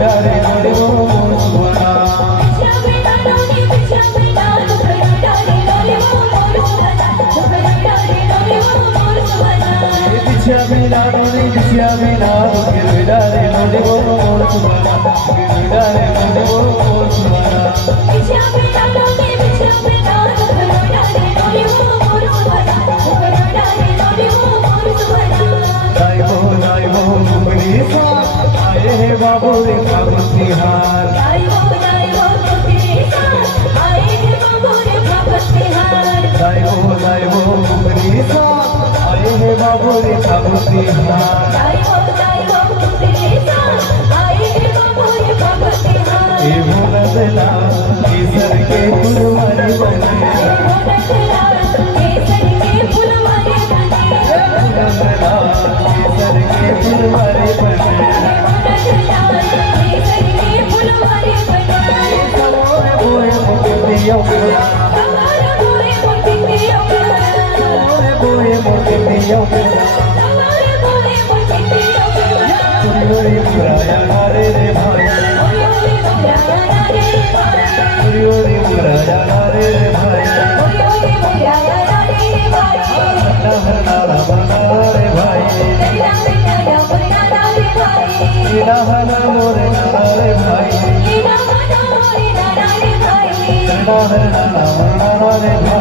रे रे वो मोर सुहाना बिछा बिना रे रे वो मोर सुहाना गिरदा रे वो मोर सुहाना जाइबो मुगली सा आए हे बाबू रे फागुन तिहार जाइबो मुगली सा आए हे बाबू रे फागुन तिहार ए भोला केसर के फुलवारी बने केसर के फुलवारी बने बोए मोटिया बोए मोटिया तुरी मुराया रे रे भाई तुरी मुराया रे रे भाई हरना बना रे भाई ईना हना मोरे नाना रे भाई ईना हना मोरे नाना रे भाई